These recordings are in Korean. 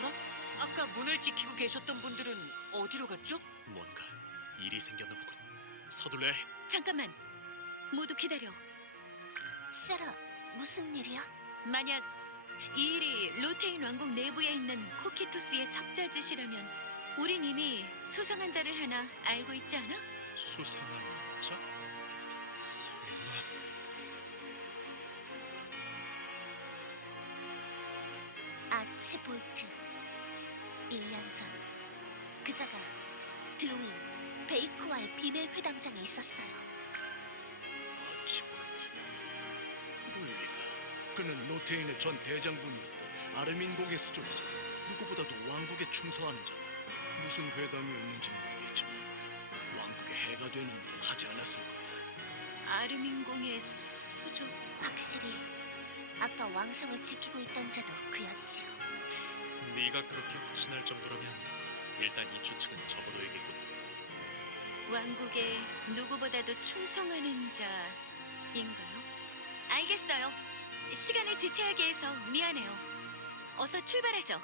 어라? 아까 문을 지키고 계셨던 분들은 어디로 갔죠? 뭔가 일이 생겼나 보군. 서둘러야 해. 잠깐만. 모두 기다려. 세라, 무슨 일이야? 만약 이 일이 로테인 왕국 내부에 있는 코키토스의 첩자짓이라면 우린 이미 수상한 자를 하나 알고 있지 않아? 수상한 자? 설마... 아치볼트. 1년 전 그자가 드윈, 베이크와의 비밀 회담장에 있었어요. 아치볼트. 그럴 리가. 그는 로테인의 전 대장군이었던 아르민공의 수족이자 누구보다도 왕국에 충성하는 자다. 무슨 회담이었는지 모르겠지만 왕국에 해가 되는 일은 하지 않았을 거야. 아르민공의 수족. 확실히 아까 왕성을 지키고 있던 자도 그였지요. 네가 그렇게 확신할 정도라면 일단 이 추측은 접어둬야겠군. 왕국에 누구보다도 충성하는 자인가요? 알겠어요. 시간을 지체하게 해서 미안해요. 어서 출발하죠.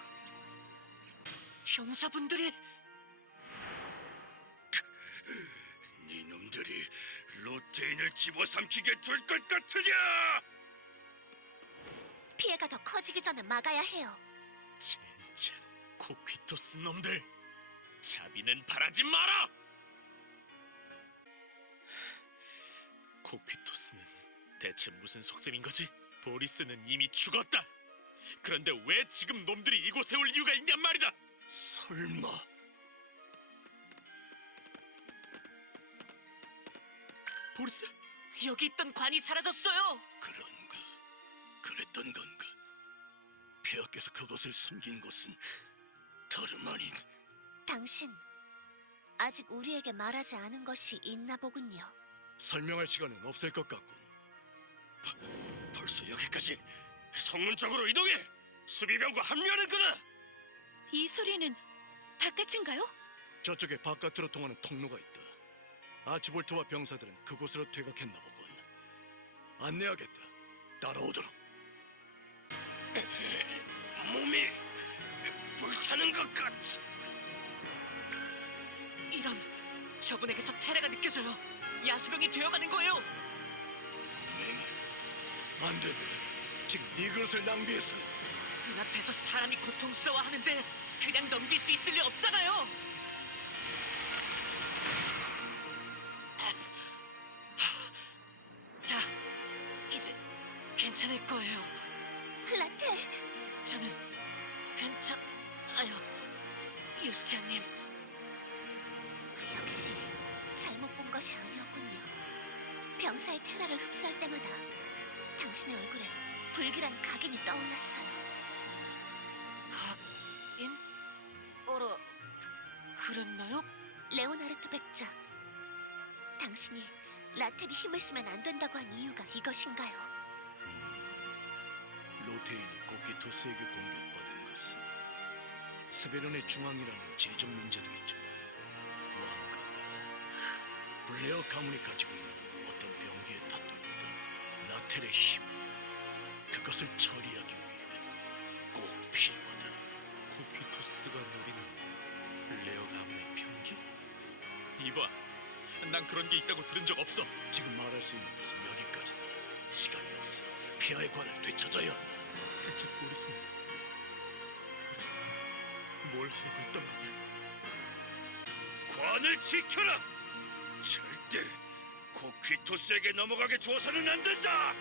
병사분들이 네놈들이 로테인을 집어삼키게 둘 것 같으냐? 피해가 더 커지기 전에 막아야 해요. 진짜 코퀴토스 놈들. 자비는 바라지 마라. 코퀴토스는 대체 무슨 속셈인 거지? 보리스는 이미 죽었다. 그런데 왜 지금 놈들이 이곳에 올 이유가 있냔 말이다. 설마 보리스? 여기 있던 관이 사라졌어요. 그런가? 그랬던 건가? 폐하께서 그것을 숨긴 것은 다름 아닌 당신 아직 우리에게 말하지 않은 것이 있나 보군요. 설명할 시간은 없을 것 같군. 벌써 여기까지. 성문 쪽으로 이동해. 수비병과 합류하는 거다. 이 소리는 바깥인가요? 저쪽에 바깥으로 통하는 통로가 있다. 아치볼트와 병사들은 그곳으로 퇴각했나 보군. 안내하겠다. 따라오도록. 몸이 불타는 것 같아. 이런, 저분에게서 테레가 느껴져요. 야수병이 되어가는 거예요. 맹이 안 된다. 지금 네 그릇을 낭비해서는. 눈앞에서 사람이 고통스러워하는데 그냥 넘길 수 있을 리 없잖아요. 자, 이제 괜찮을 거예요. 라테, 저는 괜찮아요, 유스티아님. 역시 잘못 본 것이 아니었군요. 병사의 테라를 흡수할 때마다 당신의 얼굴에 불길한 각인이 떠올랐어요. 각인? 어라, 그랬나요? 레오나르트 백작, 당신이 라텔이 힘을 쓰면 안 된다고 한 이유가 이것인가요? 로테인이 코키토스에게 공격받은 것은 스베론의 중앙이라는 지리적 문제도 있지만 왕가가 블레어 가문이 가지고 있는 어떤 병기의 탓도 있다. 라텔의 힘은 그것을 처리하기 위해 꼭 필요하다. 코퀴토스가 노리는 레어 가문의 병기? 이봐, 난 그런 게 있다고 들은 적 없어. 지금 말할 수 있는 것은 여기까지다. 시간이 없어. 폐하의 관을 되찾아야 한다. 대체 보리스는 뭘 하고 있단 말이야? 관을 지켜라! 절대 코퀴토스에게 넘어가게 두어서는 안 된다!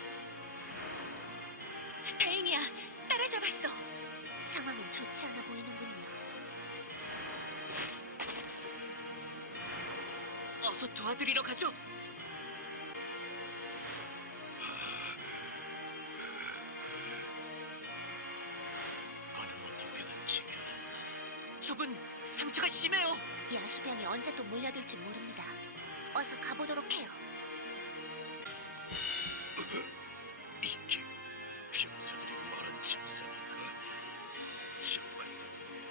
다행이야. 따라잡았어. 상황은 좋지 않아 보이는군요. 어서 도와드리러 가죠. 관은 어떻게든 지켜냈나? 저분 상처가 심해요. 야수병이 언제 또 몰려들지 모릅니다. 어서 가보도록 해요. 이게 병사들이 말한 증상인가? 정말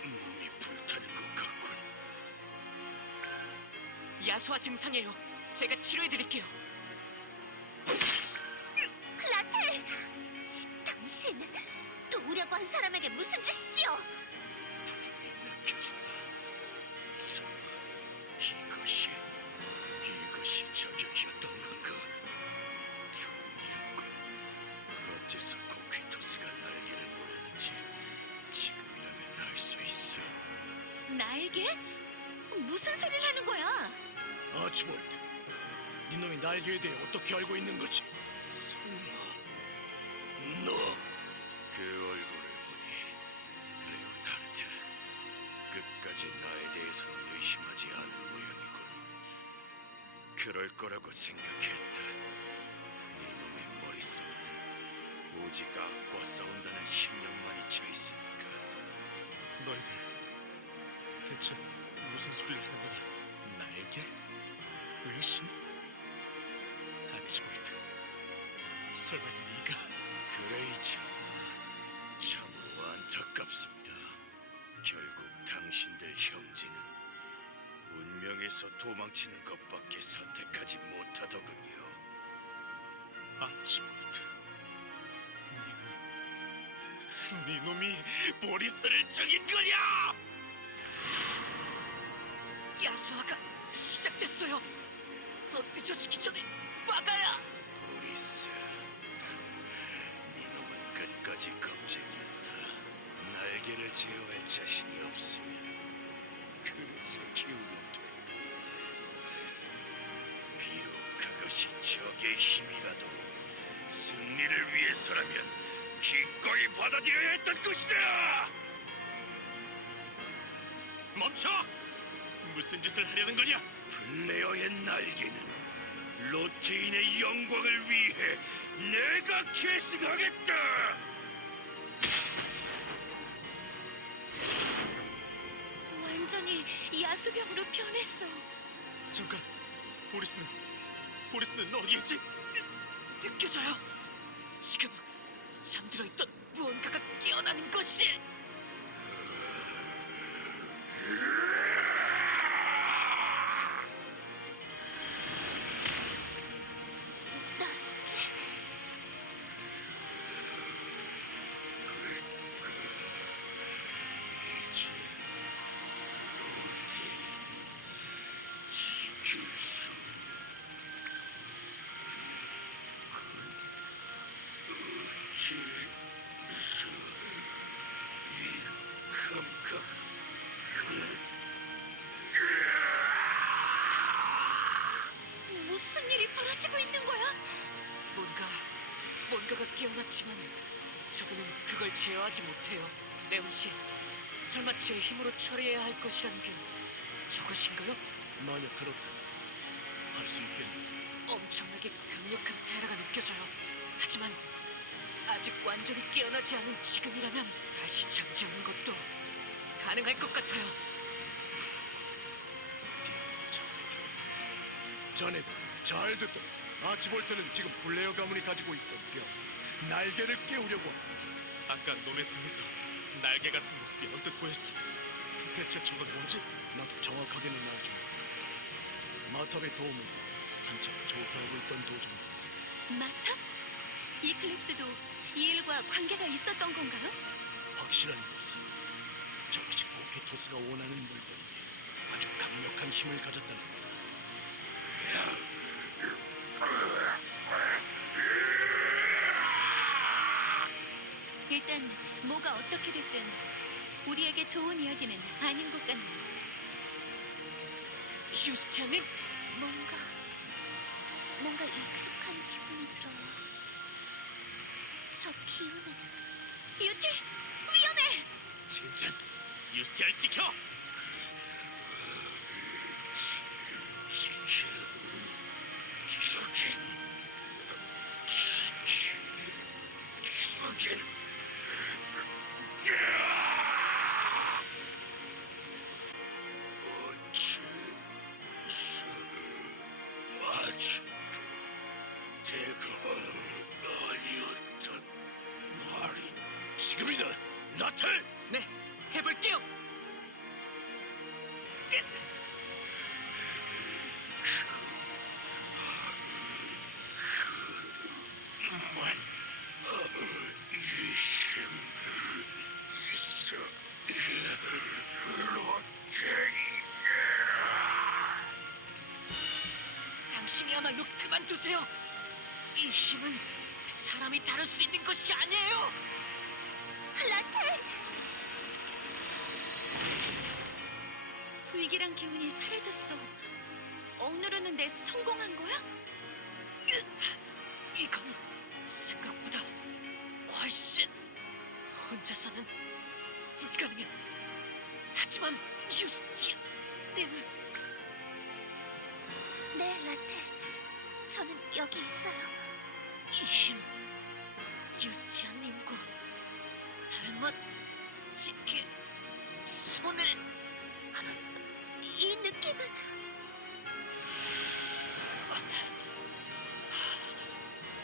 몸이 불타는 것 같군. 야수화 증상이에요. 제가 치료해드릴게요. 라텔! 당신 도우려고 한 사람에게 무슨 짓이지요? 어째서 코퀴토스가 날개를 보냈는지 지금이라면 알 수 있어. 날개? 무슨 소리를 하는 거야? 아치볼트, 네 놈이 날개에 대해 어떻게 알고 있는 거지? 설마 너? 그 얼굴을 보니 레오나르트, 끝까지 나에 대해서는 의심하지 않은 모양이군. 그럴 거라고 생각했다. 네 놈의 머릿속에는 오직 악과 싸운다는 신념만이 차 있으니까. 너희들 대체 무슨 소리를 하는 거냐? 날개? 의심? 아치볼트, 설마 네가? 그레이잖아. 참으로 안타깝습니다. 결국 당신들 형제는 운명에서 도망치는 것밖에 선택하지 못하더군요. 아치볼트, 네 놈이 보리스를 죽인 거냐? 야수아가 시작됐어요. 더 늦어지기 전에 막아야. 보리스, 네 놈은 끝까지 겁쟁이였다. 날개를 제어할 자신이 없으면 그래서 키우면 된다는데, 비록 그것이 적의 힘이라도 승리를 위해서라면 기꺼이 받아들여야 했던 것이다! 멈춰! 무슨 짓을 하려는 거냐? 플레어의 날개는 로테인의 영광을 위해 내가 계승하겠다! 완전히 야수병으로 변했어. 잠깐, 보리스는 어디 있지? 느껴져요. 지금 잠들어 있던 무언가가 깨어나는 것이. 이제 로테인 지킬 수 어쩔 수 이 감각. 무슨 일이 벌어지고 있는 거야? 뭔가가 깨어났지만 저분은 그걸 제어하지 못해요. 레온 씨, 설마 제 힘으로 처리해야 할 것이라는 게 저것인가요? 만약 그렇다면 할 수 있겠네. 엄청나게 강력한 테라가 느껴져요. 하지만 아직 완전히 깨어나지 않은 지금이라면 다시 잠재우는 것도 가능할 것 같아요. 디아나가 잘해줘. 자네들 잘 듣도록. 아치볼트는 지금 블레어 가문이 가지고 있던 병, 날개를 깨우려고 한다. 아까 놈의 등에서 날개 같은 모습이 언뜻 보였어. 대체 저건 뭐지? 나도 정확하게는 알지 못해. 마탑의 도움을 받아 한참 조사하고 있던 도중이었어. 마탑? 이클립스도 이 일과 관계가 있었던 건가요? 확실한 것은 저것이 코키토스가 원하는 물건이니 아주 강력한 힘을 가졌다는 거다. 일단 뭐가 어떻게 됐든 우리에게 좋은 이야기는 아닌 것 같네요. 유스티아님, 뭔가 익숙한 기분이 들어요. 저 기운은 유티! 위험해! 진짜 유스티아를 지켜! 지금이다, 나탈! 네, 해볼게요. 당신이야말로 그만두세요. 이 힘은 사람이 다룰 수 있는 것이 아니에요. 라테! 불길한 기운이 사라졌어. 억누르는데 성공한 거야? 이건 생각보다 훨씬 혼자서는 불가능해. 하지만 유스티아님, 네, 라테. 저는 여기 있어요. 이 힘 유스티아님과 닮아지게 손을. 이 느낌은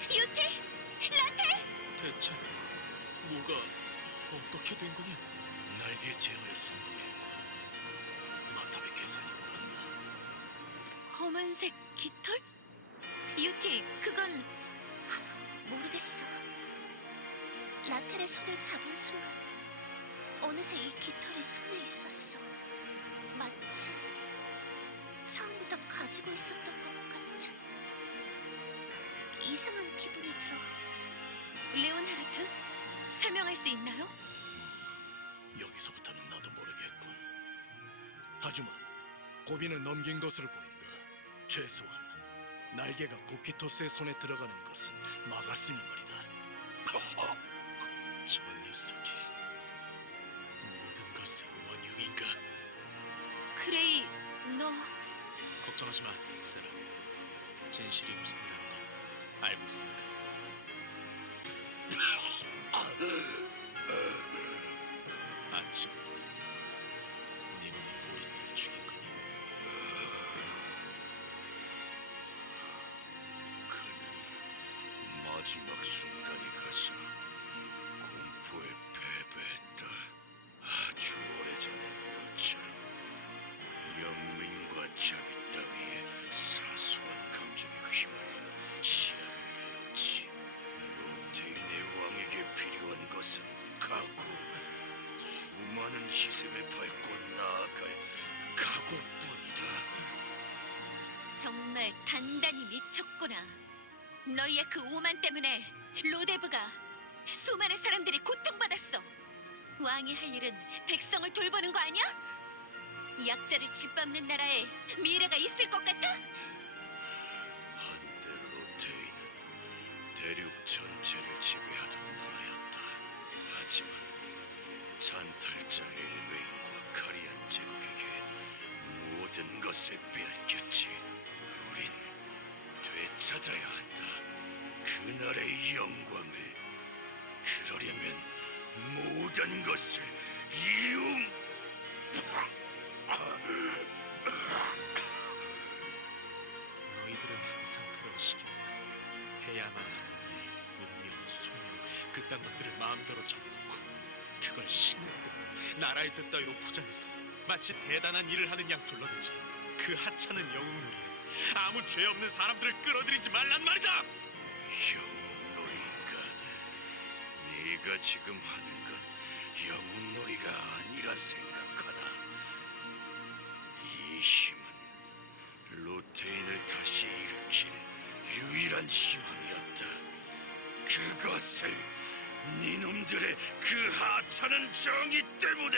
유티! 라테! 대체 뭐가 어떻게 된 거냐? 날개 제어의 성공에 마탑의 계산이 옳았나? 검은색 깃털? 유티, 그건 모르겠어. 라텔의 손을 잡은 순간 어느새 이 깃털이 손에 있었어. 마치 처음부터 가지고 있었던 것 같은 이상한 기분이 들어. 레온하르트? 설명할 수 있나요? 여기서부터는 나도 모르겠군. 하지만 고비는 넘긴 것으로 보인다. 최소한 날개가 쿠키토스의 손에 들어가는 것은 막았으니 말이다. 저 녀석이 모든 것의 원흉인가? 그레이, 너 걱정하지 마, 세라. 진실이 우선이라는 건 알고 있으니까. 아침부터 네 놈이 보리스를 죽인 거니? 그는 마지막 순간이 가서 공포에 패배했다. 아주 오래전에 너처럼 영민과 자비 따위에 사소한 감정에 휘말려 시야를 잃었지. 로테인의 왕에게 필요한 것은 각오, 수많은 희생을 밟고 나아갈 각오뿐이다. 정말 단단히 미쳤구나. 너희의 그 오만 때문에 로데브가 수많은 사람들이 고통받았어. 왕이 할 일은 백성을 돌보는 거 아니야? 약자를 짓밟는 나라에 미래가 있을 것 같아? 한때 로테인은 대륙 전체를 지배하던 나라였다. 하지만 잔탈자 엘베인과 카리안 제국에게 모든 것을 빼앗겼지. 우린 되찾아야 한다. 그날의 영광을. 그러려면 모든 것을 이용. 너희들은 항상 그런 식이었다. 해야만 하는 일, 운명, 숙명, 그딴 것들을 마음대로 정해놓고 그걸 신의 뜻, 나라의 뜻 따위로 포장해서 마치 대단한 일을 하는 양 둘러대지. 그 하찮은 영웅놀이에 아무 죄 없는 사람들을 끌어들이지 말란 말이다! 영웅놀이인가? 네가 지금 하는 건 영웅놀이가 아니라 생각하나? 이 힘은 로테인을 다시 일으킬 유일한 희망이었다. 그것을 니놈들의 그 하찮은 정의 때문에.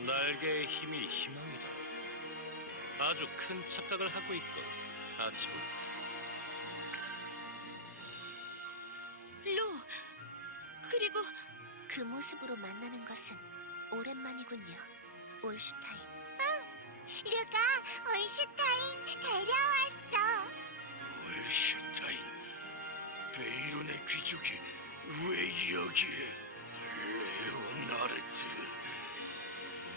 날개의 힘이 희망이다. 아주 큰 착각을 하고 있고 아침부터. 로, 그리고 그 모습으로 만나는 것은 오랜만이군요. 올슈타인. 류가 올슈타인 데려왔어. 올슈타인, 베이론의 귀족이 왜 여기에? 레오나르트,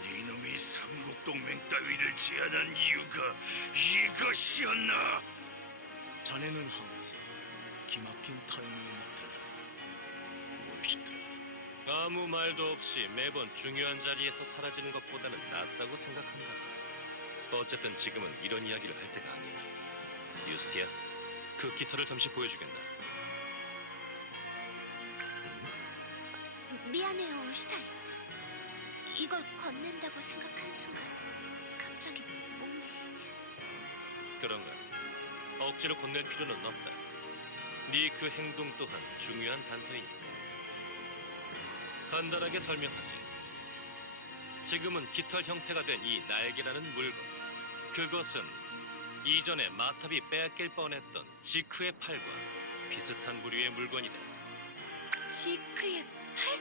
니놈이 삼국동맹 따위를 제안한 이유가 이것이었나? 자네는 항상 기막힌 타이밍에 나타나는 올슈타인. 아무 말도 없이 매번 중요한 자리에서 사라지는 것보다는 낫다고 생각한다. 어쨌든 지금은 이런 이야기를 할 때가 아니야. 유스티아, 그 깃털을 잠시 보여주겠나? 미안해요, 올슈타인. 이걸 건넨다고 생각한 순간 갑자기 몸이... 그런가? 억지로 건넬 필요는 없다. 네 그 행동 또한 중요한 단서이니까. 간단하게 설명하지. 지금은 깃털 형태가 된 이 날개라는 물건. 그것은 이전에 마탑이 빼앗길 뻔했던 지크의 팔과 비슷한 부류의 물건이다. 지크의 팔?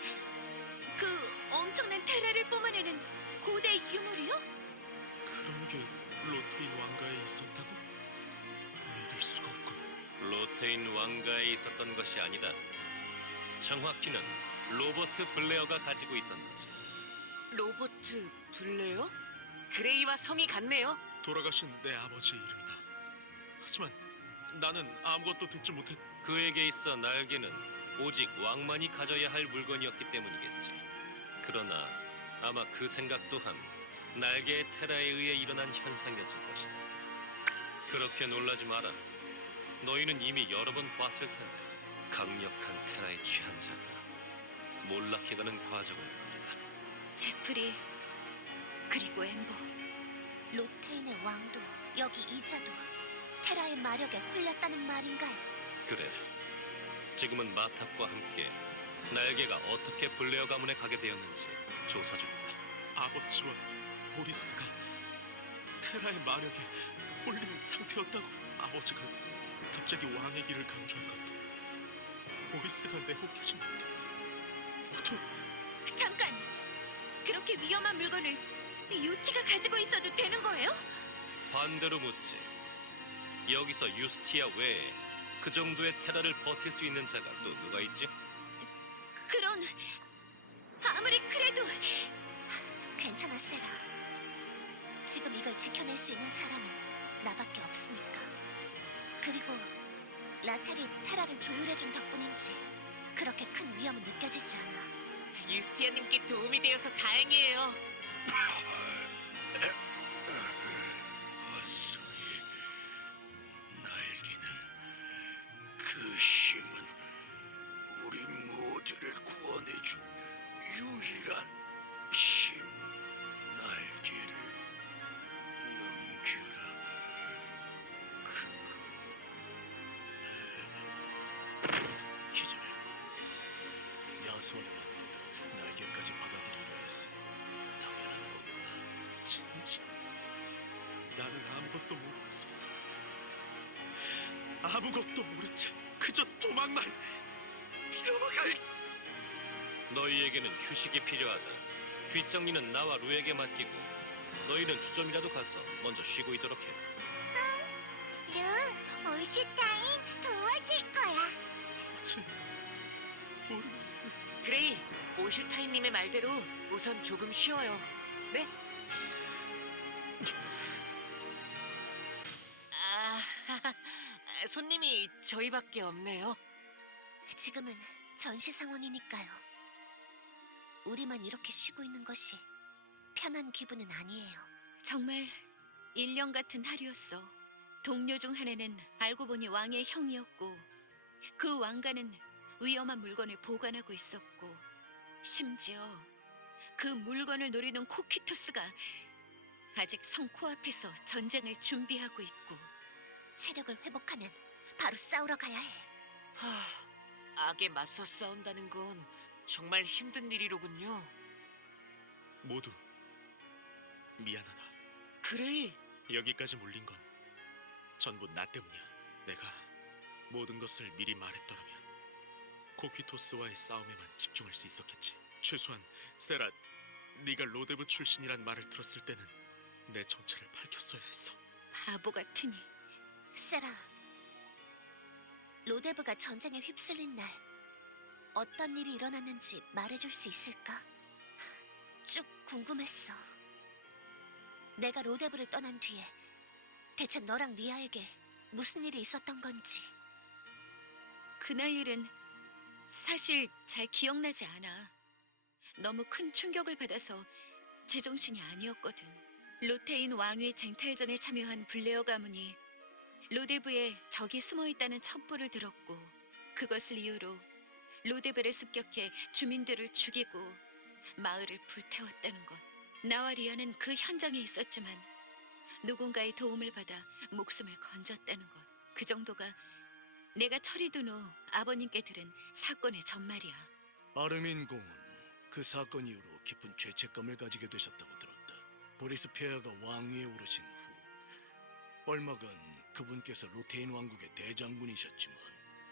그 엄청난 테라를 뿜어내는 고대 유물이요? 그런 게 로테인 왕가에 있었다고? 믿을 수가 없군. 로테인 왕가에 있었던 것이 아니다. 정확히는 로버트 블레어가 가지고 있던 거지. 로버트 블레어? 그레이와 성이 같네요. 돌아가신 내 아버지의 이름이다. 하지만 나는 아무것도 듣지 못했. 그에게 있어 날개는 오직 왕만이 가져야 할 물건이었기 때문이겠지. 그러나 아마 그 생각 또한 날개의 테라에 의해 일어난 현상이었을 것이다. 그렇게 놀라지 마라. 너희는 이미 여러 번 봤을 텐데 강력한 테라에 취한 자가 몰락해가는 과정을 말이다. 제프리 그리고 엠버. 로테인의 왕도 여기 이자도 테라의 마력에 홀렸다는 말인가요? 그래. 지금은 마탑과 함께 날개가 어떻게 블레어 가문에 가게 되었는지 조사 중이다. 아버지와 보리스가 테라의 마력에 홀린 상태였다고. 아버지가 갑자기 왕의 길을 강조한 것도 보리스가 내곡해진 것도 모두 잠깐! 그렇게 위험한 물건을 유티가 가지고 있어도 되는 거예요? 반대로 묻지. 여기서 유스티아 외에 그 정도의 테라를 버틸 수 있는 자가 또 누가 있지? 그런... 아무리 그래도... 괜찮아, 세라. 지금 이걸 지켜낼 수 있는 사람은 나밖에 없으니까. 그리고 라텔이 테라를 조율해준 덕분인지 그렇게 큰 위험은 느껴지지 않아. 유스티아님께 도움이 되어서 다행이에요. 어서이 날개는 그 힘은 우리 모두를 구원해준 유일한 힘. 날개를 넘겨라. 그거 기절했고 야수원을 안 되도 날개까지 받아들이려 했으니 당연한 건가. 진짜 나는 아무것도 모르고 있었어. 아무것도 모른 채 그저 도망만 밀어갈. 너희에게는 휴식이 필요하다. 뒷정리는 나와 루에게 맡기고 너희는 주점이라도 가서 먼저 쉬고 있도록 해. 루, 올슈타인 도와줄 거야. 아버지, 보리스. 그레이, 올슈타인님의 말대로 우선 조금 쉬어요. 네? 아, 손님이 저희밖에 없네요. 지금은 전시 상황이니까요. 우리만 이렇게 쉬고 있는 것이 편한 기분은 아니에요. 정말 일령 같은 하루였어. 동료 중 하나는 알고 보니 왕의 형이었고 그 왕가는 위험한 물건을 보관하고 있었고 심지어 그 물건을 노리는 코키토스가 아직 성 코앞에서 전쟁을 준비하고 있고. 체력을 회복하면 바로 싸우러 가야 해. 악에 맞서 싸운다는 건 정말 힘든 일이로군요. 모두 미안하다. 그레이, 여기까지 몰린 건 전부 나 때문이야. 내가 모든 것을 미리 말했더라면 코키토스와의 싸움에만 집중할 수 있었겠지. 최소한 세라, 네가 로데브 출신이란 말을 들었을 때는 내 정체를 밝혔어야 했어. 바보 같으니. 세라, 로데브가 전쟁에 휩쓸린 날 어떤 일이 일어났는지 말해줄 수 있을까? 쭉 궁금했어. 내가 로데브를 떠난 뒤에 대체 너랑 리아에게 무슨 일이 있었던 건지. 그날 일은 사실 잘 기억나지 않아. 너무 큰 충격을 받아서 제정신이 아니었거든. 로테인 왕위 쟁탈전에 참여한 블레어 가문이 로데브에 적이 숨어있다는 첩보를 들었고 그것을 이유로 로데브를 습격해 주민들을 죽이고 마을을 불태웠다는 것. 나와 리아는 그 현장에 있었지만 누군가의 도움을 받아 목숨을 건졌다는 것. 그 정도가 내가 처리된 후 아버님께 들은 사건의 전말이야. 아르민 공은 그 사건 이후로 깊은 죄책감을 가지게 되셨다고 들었다. 보리스 폐하가 왕위에 오르신 후 얼마간 그분께서 로테인 왕국의 대장군이셨지만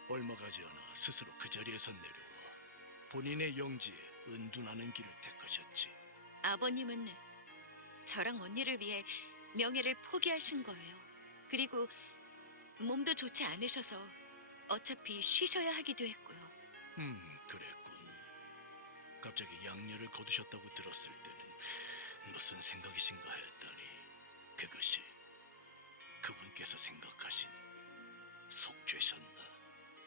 얼마 가지 않아 스스로 그 자리에서 내려와 본인의 영지에 은둔하는 길을 택하셨지. 아버님은 저랑 언니를 위해 명예를 포기하신 거예요. 그리고 몸도 좋지 않으셔서 어차피 쉬셔야 하기도 했고요. 그랬군. 갑자기 양녀를 거두셨다고 들었을 때는 무슨 생각이신가 했더니 그것이 그분께서 생각하신 속죄셨나?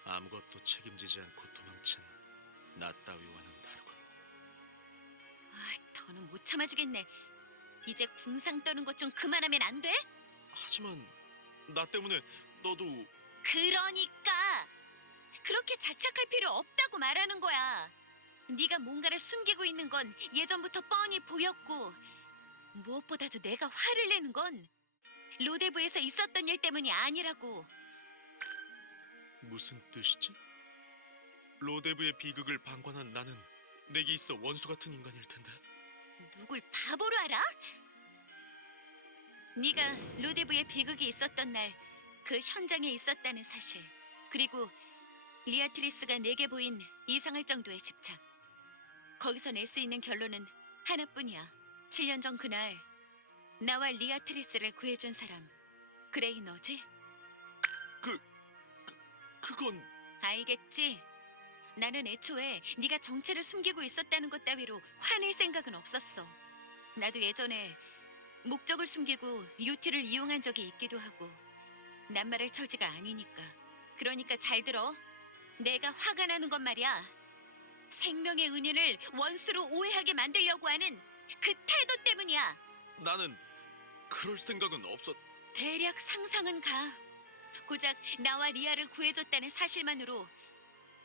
아무것도 책임지지 않고 도망친 나 따위와는 다르군. 아, 더는 못 참아주겠네. 이제 궁상 떠는 것 좀 그만하면 안 돼? 하지만 나 때문에 너도 그러니까 그렇게 자책할 필요 없다고 말하는 거야. 네가 뭔가를 숨기고 있는 건 예전부터 뻔히 보였고 무엇보다도 내가 화를 내는 건 로데브에서 있었던 일 때문이 아니라고. 무슨 뜻이지? 로데브의 비극을 방관한 나는 내게 있어 원수 같은 인간일 텐데. 누굴 바보로 알아? 네가 로데브의 비극이 있었던 날 그 현장에 있었다는 사실, 그리고 리아트리스가 내게 보인 이상할 정도의 집착. 거기서 낼 수 있는 결론은 하나뿐이야. 7년 전 그날 나와 리아트리스를 구해준 사람, 그레이 너지? 그건 알겠지? 나는 애초에 네가 정체를 숨기고 있었다는 것 따위로 화낼 생각은 없었어. 나도 예전에 목적을 숨기고 유티를 이용한 적이 있기도 하고 낱말할 처지가 아니니까. 그러니까 잘 들어. 내가 화가 나는 건 말이야, 생명의 은인을 원수로 오해하게 만들려고 하는 그 태도 때문이야. 나는 그럴 생각은 없었. 대략 상상은 가. 고작 나와 리아를 구해줬다는 사실만으로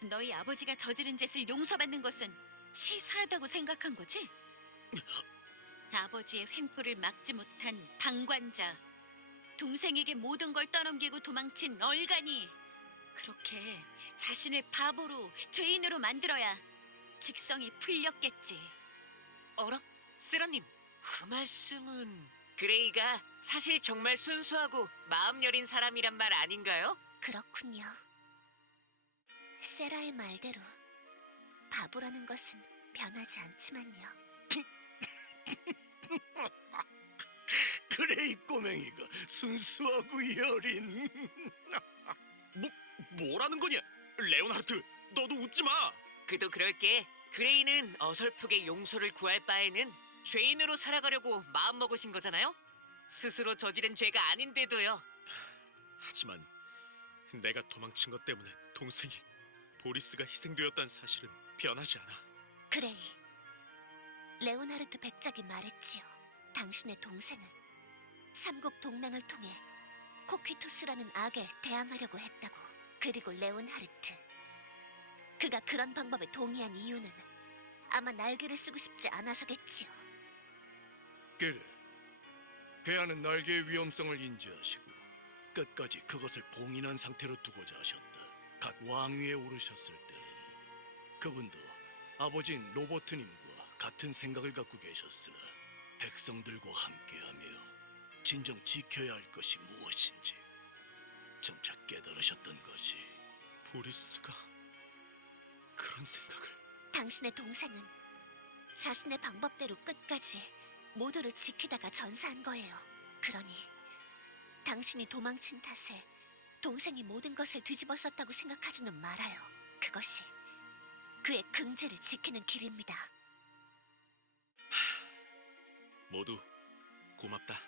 너희 아버지가 저지른 짓을 용서받는 것은 치사하다고 생각한 거지? 아버지의 횡포를 막지 못한 방관자, 동생에게 모든 걸 떠넘기고 도망친 얼간이, 그렇게 자신을 바보로, 죄인으로 만들어야 직성이 풀렸겠지. 어라? 세라님, 그 말씀은 그레이가 사실 정말 순수하고 마음 여린 사람이란 말 아닌가요? 그렇군요. 세라의 말대로 바보라는 것은 변하지 않지만요. 그래, 이 꼬맹이가 순수하고 여린. 뭐라는 거냐? 레오나르트, 너도 웃지 마. 그도 그럴게. 그레이는 어설프게 용서를 구할 바에는 죄인으로 살아가려고 마음먹으신 거잖아요? 스스로 저지른 죄가 아닌데도요. 하지만 내가 도망친 것 때문에 동생이 보리스가 희생되었다는 사실은 변하지 않아. 그레이, 레오나르트 백작이 말했지요. 당신의 동생은 삼국 동맹을 통해 코퀴토스라는 악에 대항하려고 했다고. 그리고 레온하르트, 그가 그런 방법에 동의한 이유는 아마 날개를 쓰고 싶지 않아서겠지요. 그래, 폐하는 날개의 위험성을 인지하시고 끝까지 그것을 봉인한 상태로 두고자 하셨다. 갓 왕위에 오르셨을 때는 그분도 아버지인 로버트님과 같은 생각을 갖고 계셨으나 백성들과 함께하며 진정 지켜야 할 것이 무엇인지 점차 깨달으셨던 거지. 보리스가 그런 생각을. 당신의 동생은 자신의 방법대로 끝까지 모두를 지키다가 전사한 거예요. 그러니 당신이 도망친 탓에 동생이 모든 것을 뒤집어썼다고 생각하지는 말아요. 그것이 그의 긍지를 지키는 길입니다. 모두 고맙다.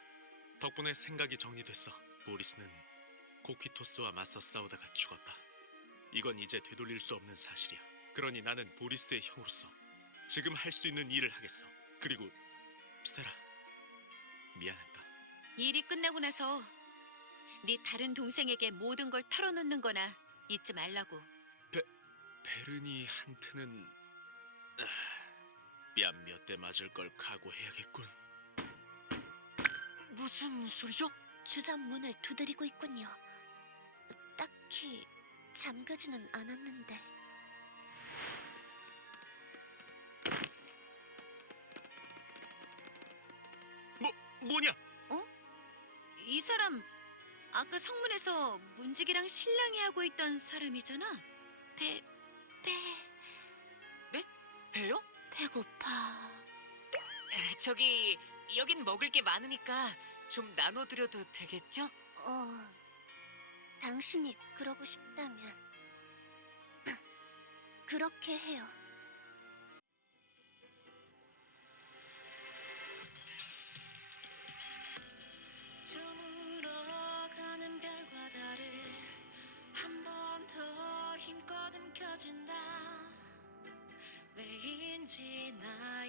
덕분에 생각이 정리됐어. 보리스는 코퀴토스와 맞서 싸우다가 죽었다. 이건 이제 되돌릴 수 없는 사실이야. 그러니 나는 보리스의 형으로서 지금 할 수 있는 일을 하겠어. 그리고 스테라, 미안했다. 일이 끝나고 나서 네 다른 동생에게 모든 걸 털어놓는 거나 잊지 말라고. 베르니한테는 뺨 몇 대 맞을 걸 각오해야겠군. 무슨 소리죠? 주점 문을 두드리고 있군요. 딱히 잠그지는 않았는데. 뭐냐? 이 사람 아까 성문에서 문직이랑 실랑이 하고 있던 사람이잖아. 배 배요? 배고파. 저기 여긴 먹을 게 많으니까 좀 나눠드려도 되겠죠? 당신이 그러고 싶다면 그렇게 해요. 저물어가는 별과 달을 한 번 더 힘껏 움켜쥔다. 왜인지 나